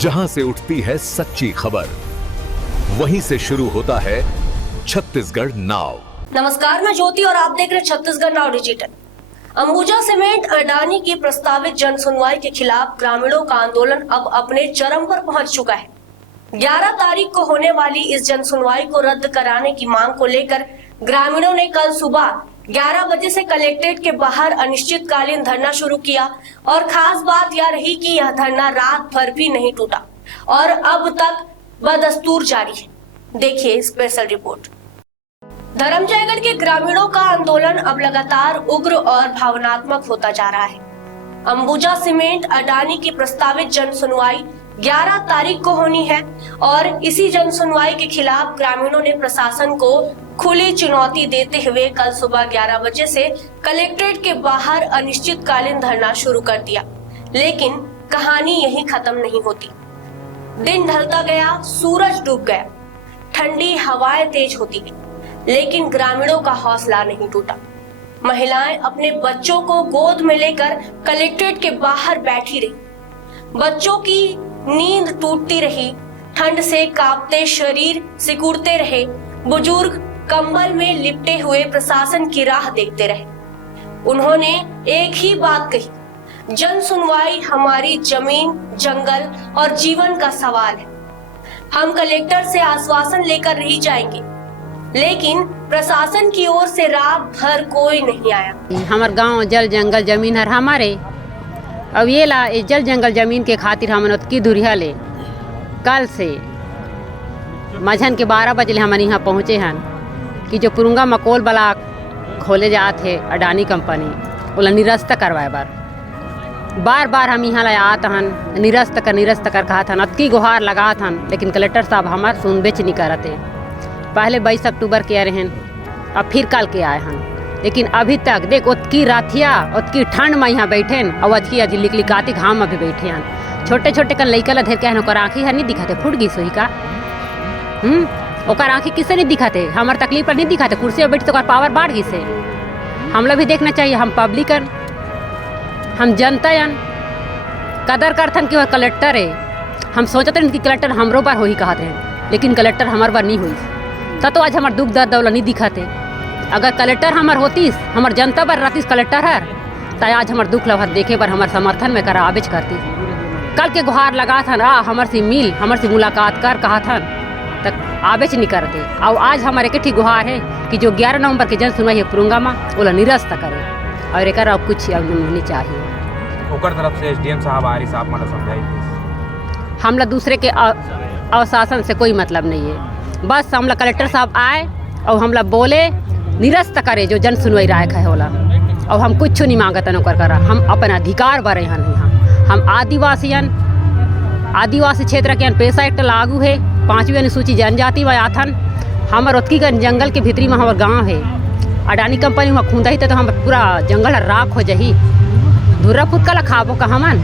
जहां से उठती है सच्ची खबर, वहीं से शुरू होता है छत्तीसगढ़ नाउ। नमस्कार, मैं ज्योति और आप देख रहे हैं Chhattisgarh now digital. Ambuja cement Adani की प्रस्तावित जन सुनवाई के खिलाफ ग्रामीणों का आंदोलन अब अपने चरम पर पहुंच चुका है। 11 तारीख को होने वाली इस जन सुनवाई को रद्द कराने की मांग को लेकर ग्रामीणों ने कल सुबह 11 बजे से कलेक्ट्रेट के बाहर अनिश्चितकालीन धरना शुरू किया और खास बात यह रही कि यह धरना रात भर भी नहीं टूटा और अब तक बदस्तूर जारी है। देखिए स्पेशल रिपोर्ट। धर्मजयगढ़ के ग्रामीणों का आंदोलन अब लगातार उग्र और भावनात्मक होता जा रहा है। अंबुजा सीमेंट अडानी की प्रस्तावित जन सुनवाई 11 तारीख को होनी है और इसी जन सुनवाई के खिलाफ ग्रामीणों ने प्रशासन को खुली चुनौती देते हुए कल सुबह 11 बजे से कलेक्ट्रेट के बाहर अनिश्चितकालीन धरना शुरू कर दिया। लेकिन कहानी यहीं खत्म नहीं होती। दिन ढलता गया, सूरज डूब गया, ठंडी हवाएं तेज होती गई, लेकिन ग्रामीणों का हौसला नहीं टूटा। महिलाएं अपने बच्चों को गोद में लेकर कलेक्ट्रेट के बाहर बैठी रही। बच्चों की नींद टूटती रही, ठंड से कांपते शरीर सिकुड़ते रहे, बुजुर्ग कंबल में लिपटे हुए प्रशासन की राह देखते रहे। उन्होंने एक ही बात कही, जन सुनवाई हमारी जमीन, जंगल और जीवन का सवाल है। हम कलेक्टर से आश्वासन लेकर नहीं जाएंगे, लेकिन प्रशासन की ओर से रात भर कोई नहीं आया। हमार गांव जल जंगल जमीन है हमारे, अब ये ला इस जल जंगल जमीन के खातिर हम उतकी दूरिया ले कल से मझन के 12 बजे हम यहाँ पहुँचे हैं कि जो पुरुंगा मकोल ब्लॉक खोले जाते थे अडानी कंपनी ओला निरस्त करवाए बार बार हम यहाँ लाया आत हन निरस्त कर कहा था अतकी गुहार लगा था, लेकिन कलेक्टर साहब हमार सुनबेच नहीं करते। पहले 22 अक्टूबर के आए हैं, अब फिर कल के आए हैं, लेकिन अभी तक देख उतकी राथिया उतकी ठंड में यहाँ बैठे और अजकी अजी लिकलिकाती घाम में भी बैठे हैं। छोटे छोटे कन लइका ला धेर के हैं, ओकर आँखी नहीं दिखाते, फूट गई सोही का ओकर आँखी किसे नहीं दिखाते, हमार तकलीफ पर नहीं दिखाते, कुर्सी पर बैठते ओकर पावर बढ़ गई से। हम लोग भी देखना चाहिए, हम पब्लिकन हम जनता कदर करथन कि वह कलेक्टर है। हम सोचते हैं कि कलेक्टर हमरो बार हो ही कहते हैं, लेकिन कलेक्टर हमार बार नहीं हुई तो आज हमार दुख दर्द दौला नहीं दिखाते। अगर कलेक्टर हमार होतीस, हमार जनता बार रहतीस कलेक्टर हर, तो आज हमार दुख लहर देखे पर हमार समर्थन में करा आवेज करती। कल के गुहार लगा था ना हमार से मिल, हमार से मुलाकात कर कहा था तक आवेज नहीं करते। और आज हमारे के ठीक गुहार है कि जो 11 नवंबर के जन सुनवाई है पुरुंगा में ओला निरस्त करे और एक कुछ नहीं चाहिए। ओकर तरफ से एसडीएम साहब आरी साहब माना समझाई हमला दूसरे के अवशासन से कोई मतलब नहीं है। बस हमला कलेक्टर साहब आए और हमला बोले निरस्त करे जो जन सुनवाई राय है होला, और हम कुछ नहीं मांगत नौकर करा। हम अपन अधिकार बरे हैं यहाँ। हम आदिवासी क्षेत्र के पेशा एक लागू है, 5वीं अनुसूची जनजाति व आथन हमार उतकी जंगल के भीतरी में हमार गाँव है। अडानी कंपनी वहाँ खूंदा ही तो हम पूरा जंगल राख हो जाही। धुर्रा फुटका ला खाबो का हमन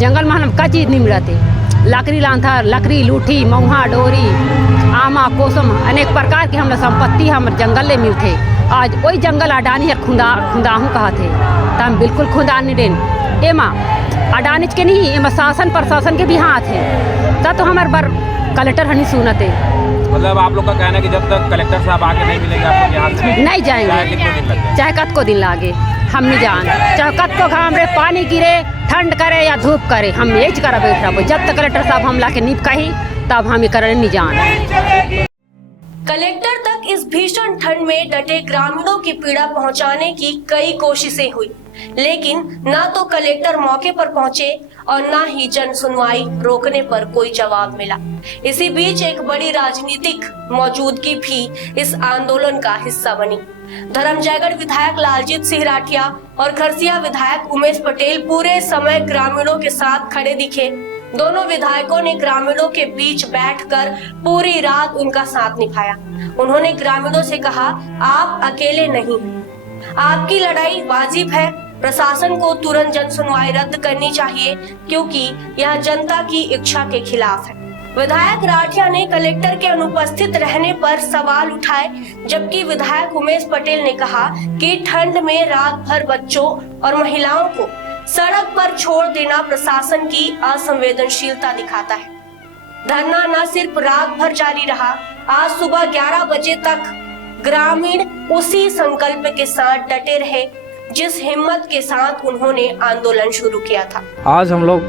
जंगल में हम का चीज़ नहीं मिलते, लकड़ी लांथा, लकड़ी लूठी, मऊहा, डोरी, आमा, कोसम अनेक प्रकार के हम संपत्ति हम जंगल ले मिलते। आज वही जंगल अडानी है खुदाहूँ कहा थे, तो हम बिल्कुल खुदा नहीं देन एमा अडानी के नहीं, एमा शासन प्रशासन के भी हाथ है। तब तो हमारे बार कलेक्टर हनी सुनते। मतलब आप लोग का कहना है कि जब तक कलेक्टर साहब आके नहीं मिलेंगे आप लोग यहाँ से नहीं जाएंगे, चाहे कत को दिन लागे हम नहीं जान, चाहे कत को घाम रे, पानी गिरे, ठंड करे या धूप करे, हम यही करा बैठ रहा। जब तक कलेक्टर साहब हम ला के नीप कही तब हम ये करे नहीं जान। कलेक्टर तक इस भीषण ठंड में डटे ग्रामीणों की पीड़ा पहुंचाने की कई कोशिशें हुई, लेकिन न तो कलेक्टर मौके पर पहुंचे और न ही जन सुनवाई रोकने पर कोई जवाब मिला। इसी बीच एक बड़ी राजनीतिक मौजूदगी भी इस आंदोलन का हिस्सा बनी। धर्मजयगढ़ विधायक लालजीत सिंह राठिया और खरसिया विधायक उमेश पटेल पूरे समय ग्रामीणों के साथ खड़े दिखे। दोनों विधायकों ने ग्रामीणों के बीच बैठकर पूरी रात उनका साथ निभाया। उन्होंने ग्रामीणों से कहा, आप अकेले नहीं हैं, आपकी लड़ाई वाजिब है। प्रशासन को तुरंत जन सुनवाई रद्द करनी चाहिए क्योंकि यह जनता की इच्छा के खिलाफ है। विधायक राठिया ने कलेक्टर के अनुपस्थित रहने पर सवाल उठाए, जबकि विधायक उमेश पटेल ने कहा कि ठंड में रात भर बच्चों और महिलाओं को सड़क पर छोड़ देना प्रशासन की असंवेदनशीलता दिखाता है। धरना न सिर्फ रात भर जारी रहा, आज सुबह 11 बजे तक ग्रामीण उसी संकल्प के साथ डटे रहे जिस हिम्मत के साथ उन्होंने आंदोलन शुरू किया था। आज हम लोग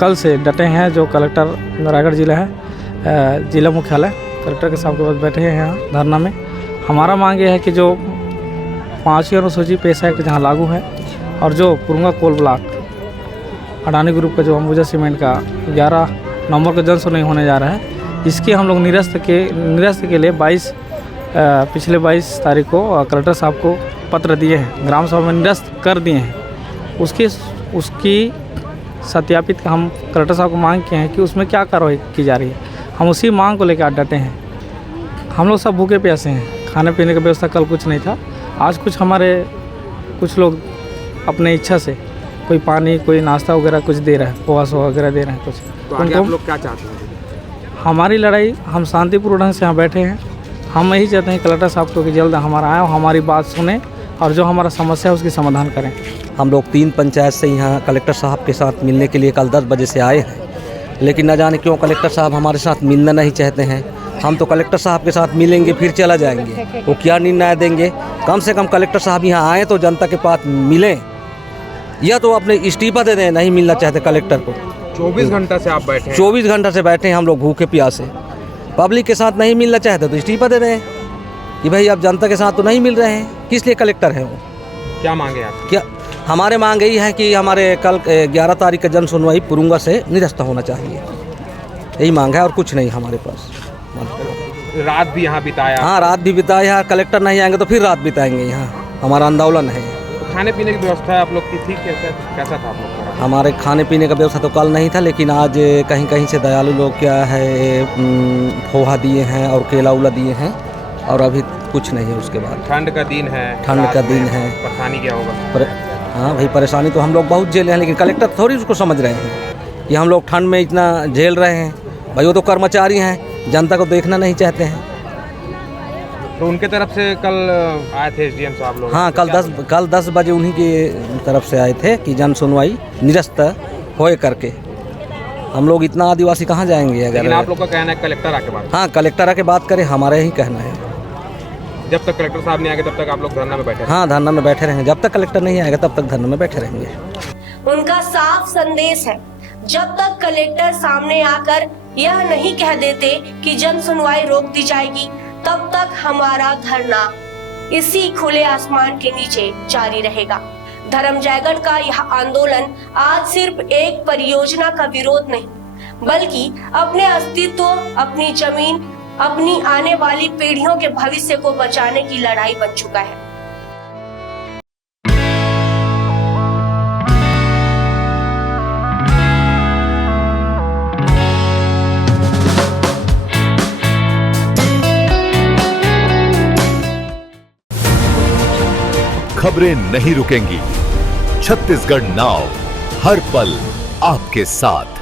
कल से डटे हैं। जो कलेक्टर रायगढ़ जिला है, जिला मुख्यालय कलेक्टर के साहब के पास बैठे हैं यहाँ धरना में। हमारा मांग ये है कि जो 5वीं अनुसूची पेश है कि जहाँ लागू है, और जो Purunga coal block Adani group का जो अंबुजा सीमेंट का 11 नवंबर को जन सुनवाई होने जा रहा है, इसके हम लोग निरस्त के लिए पिछले 22 तारीख को कलेक्टर साहब को पत्र दिए हैं, ग्राम सभा में निरस्त कर दिए हैं। उसकी सत्यापित का हम कलेक्टर साहब को मांग किए हैं कि उसमें क्या कार्रवाई की जा रही है। हम उसी मांग को लेकर डटे हैं। हम लोग सब भूखे प्यासे हैं, खाने पीने की व्यवस्था कल कुछ नहीं था। आज कुछ लोग अपने इच्छा से कोई पानी, कोई नाश्ता वगैरह कुछ दे रहा है, पोहा वगैरह दे रहे हैं कुछ। तो आगे आप लोग क्या चाहते हैं? हमारी लड़ाई, हम शांतिपूर्ण ढंग से यहाँ बैठे हैं। हम यही चाहते हैं कलेक्टर साहब को कि जल्द हमारा आए और हमारी बात सुने और जो हमारा समस्या है उसकी समाधान करें। हम लोग 3 पंचायत से यहाँ कलेक्टर साहब के साथ मिलने के लिए कल 10 बजे से आए हैं, लेकिन न जाने क्यों कलेक्टर साहब हमारे साथ मिलना नहीं चाहते हैं। हम तो कलेक्टर साहब के साथ मिलेंगे फिर चला जाएंगे, वो क्या निर्णय देंगे। कम से कम कलेक्टर साहब यहाँ आए तो जनता के पास मिलें, या तो अपने इस्तीफा दे दें। नहीं मिलना चाहते कलेक्टर को। 24 घंटा से आप बैठे हैं? 24 घंटा से बैठे हैं हम लोग भूखे प्यासे। पब्लिक के साथ नहीं मिलना चाहते तो इस्तीफा दे दें कि भाई अब जनता के साथ तो नहीं मिल रहे हैं। किस लिए कलेक्टर हैं वो? क्या मांगे आप? क्या हमारे मांग यही है कि हमारे कल 11 तारीख का जन सुनवाई पुरुंगा से निरस्त होना चाहिए। यही मांग है और कुछ नहीं हमारे पास। रात भी यहाँ बिताया? हाँ, रात भी बिताए हैं। कलेक्टर नहीं आएंगे तो फिर रात बिताएंगे यहाँ। हमारा आंदोलन है। तो खाने पीने की व्यवस्था आप लोग की थी? कैसा था आप लोग का? हमारे खाने पीने का व्यवस्था तो कल नहीं था, लेकिन आज कहीं कहीं से दयालु लोग क्या है पोहा दिए हैं और केला उला दिए हैं, और अभी कुछ नहीं है उसके बाद। ठंड का दिन है, ठंड का दिन है, परेशानी क्या होगा? हाँ भाई, परेशानी तो हम लोग बहुत झेले हैं, लेकिन कलेक्टर थोड़ी उसको समझ रहे हैं कि हम लोग ठंड में इतना झेल रहे हैं। भाई वो तो कर्मचारी हैं, जनता को देखना नहीं चाहते हैं। तो उनके तरफ से कल आए थे एसडीएम साहब लोग? हाँ, कल 10 बजे उन्हीं की तरफ से आए थे कि जन सुनवाई निरस्त होए करके। हम लोग इतना आदिवासी कहाँ जाएंगे अगर। लेकिन आप लोग का कहना है कलेक्टर आके बात? हाँ, कलेक्टर आके बात करे, हमारा ही कहना है। जब तक कलेक्टर साहब नहीं आएंगे तब तक आप लोग धरना में बैठे? हाँ, धरना में बैठे रहेंगे। जब तक कलेक्टर नहीं आएगा तब तक धरना में बैठे रहेंगे। उनका साफ संदेश है, जब तक कलेक्टर सामने आकर यह नहीं कह देते कि जन सुनवाई रोक दी जाएगी, तब तक हमारा धरना इसी खुले आसमान के नीचे जारी रहेगा। धर्म जयगढ़ का यह आंदोलन आज सिर्फ एक परियोजना का विरोध नहीं, बल्कि अपने अस्तित्व, अपनी जमीन, अपनी आने वाली पीढ़ियों के भविष्य को बचाने की लड़ाई बन चुका है। खबरें नहीं रुकेंगी। छत्तीसगढ़ नाउ हर पल आपके साथ।